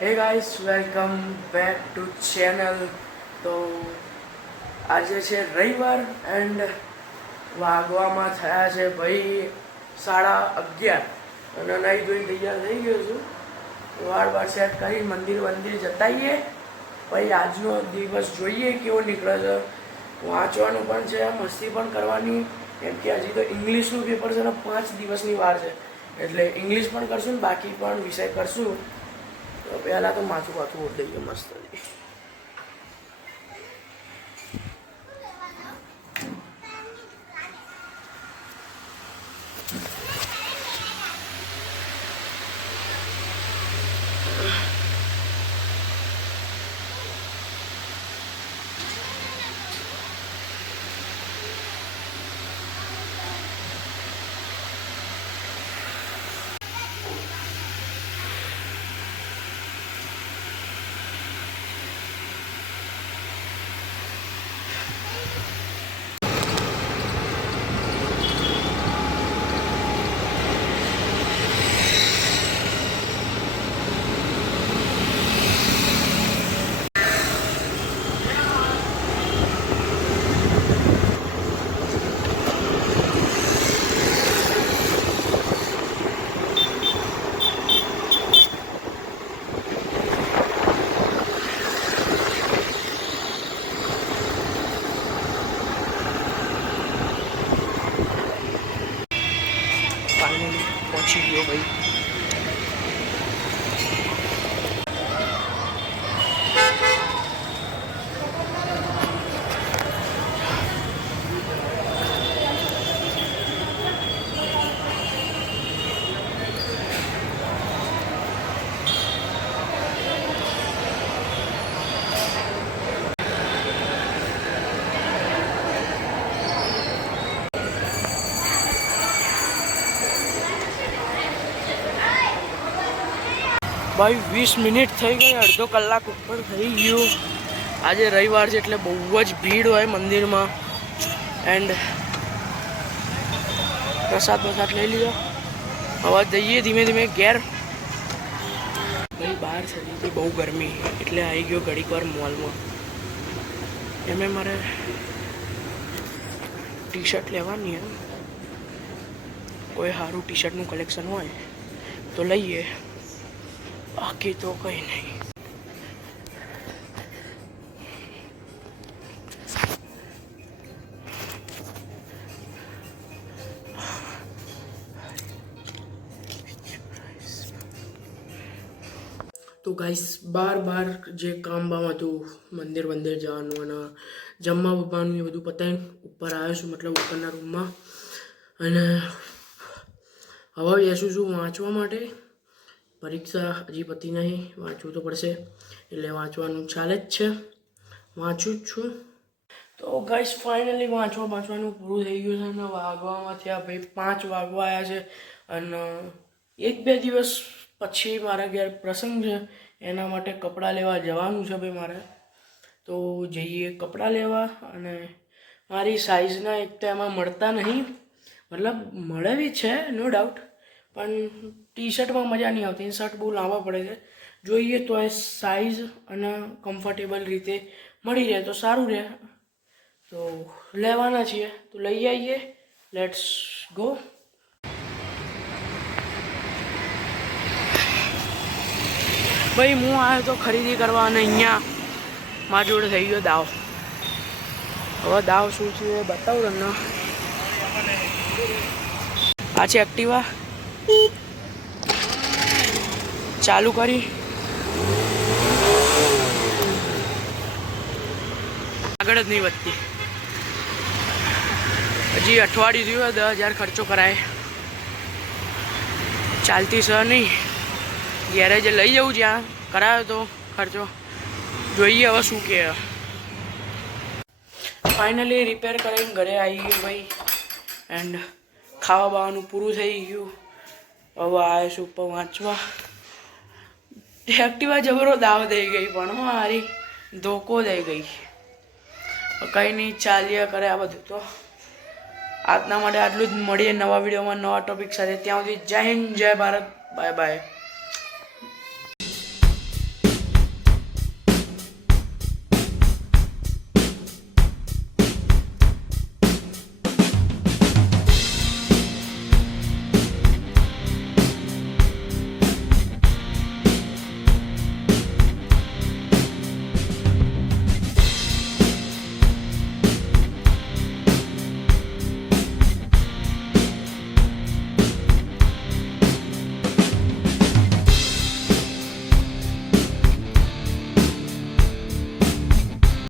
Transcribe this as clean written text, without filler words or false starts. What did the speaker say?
હે guys, welcome back to channel. તો આજે છે રવિવાર એન્ડ વાગવામાં થયા છે ભાઈ 11:30 અને નાઈ ધોઈને તૈયાર થઈ ગયો છું. વાળ સેટ કરી મંદિર જતાઈએ. ભાઈ આજનો દિવસ જોઈએ કેવો નીકળે છે. વાંચવાનું પણ છે, મસ્તી પણ કરવાની, કેમ કે હજી તો ઇંગ્લિશનું પેપર છે ને 5 દિવસની વાર છે. એટલે ઇંગ્લિશ પણ કરશું ને બાકી પણ વિષય કરશું. તો પહેલાં તો માથું ઉઠ દઈએ મસ્ત. ફાઇનલી પહોંચી ગયો ભાઈ. ભાઈ 20 મિનિટ થઈ ગઈ, અડધો કલાક ઉપર થઈ ગયું. આજે રવિવાર છે એટલે બહુ જ ભીડ હોય મંદિરમાં. એન્ડ પ્રસાદ લઈ લીધો. હવે જઈએ ધીમે ધીમે ઘેર. ભાઈ બહાર ચડી હતી બહુ ગરમી એટલે આવી ગયો ઘડીક વાર મોલમાં. એમે મારે ટી શર્ટ લેવાની એમ, કોઈ સારું ટી શર્ટનું કલેક્શન હોય તો લઈએ, બાકી તો કંઈ નહીં. તો ગાઈસ બાર જે કામ હતું, મંદિર જવાનું અને જમવા બમવાનું એ બધું પતાવીને ઉપર આવ્યો છું, મતલબ ઉપરના રૂમમાં. અને હવે બેસું છું વાંચવા માટે. પરીક્ષા હજી પતી નહીં, વાંચવું તો પડશે એટલે વાંચવાનું ચાલે જ છે, વાંચું જ છું. તો ગાઈસ ફાઇનલી વાંચવાનું પૂરું થઈ ગયું છે અને વાગવામાં થયા ભાઈ 5 વાગવા આવ્યા છે. અને 1-2 દિવસ પછી મારા ઘેર પ્રસંગ છે, એના માટે કપડાં લેવા જવાનું છે ભાઈ મારે. તો જઈએ કપડાં લેવા. અને મારી સાઇઝના એક તો એમાં મળતા નહીં, મતલબ મળે બી છે નો ડાઉટ, પણ ટી શર્ટમાં મજા નહીં આવતી, શર્ટ બહુ લાંબા પડે છે. જોઈએ તો એ સાઇઝ અને કમ્ફર્ટેબલ રીતે મળી રહે તો સારું રહે. તો લેવાના છીએ તો લઈ આવીએ. Let's go. ભાઈ હું આવ્યો તો ખરીદી કરવા અને અહીંયા મારી જોડે થઈ ગયો દાવ. હવે દાવ શું છે એ બતાવું તમને. આ છે એક્ટિવા, ચાલુ કરી આગળ જ નહીં વધતી. હજી અઠવાડિયું થયું, 10,000 ખર્ચો કરાય, ચાલતી સર નહીં. ગેરેજે લઈ જવું જ્યાં કરાયો તો ખર્ચો, જોઈએ હવે શું કહે. ફાઇનલી રિપેર કરીને ઘરે આવી ગયું ભાઈ. એન્ડ ખાવા બાવાનું પૂરું થઈ ગયું. હવે આવ્યો છું ઉપર વાંચવા. એક્ટિવા જબરો દાવ દઈ ગઈ, પણ મારી ધોકો દઈ ગઈ. કંઈ નહીં, ચાલ્યા કરે આ બધું. તો આજના માટે આટલું જ. મળીએ નવા વિડીયોમાં નવા ટોપિક સાથે. ત્યાં સુધી જય હિન્દ, જય ભારત, બાય બાય.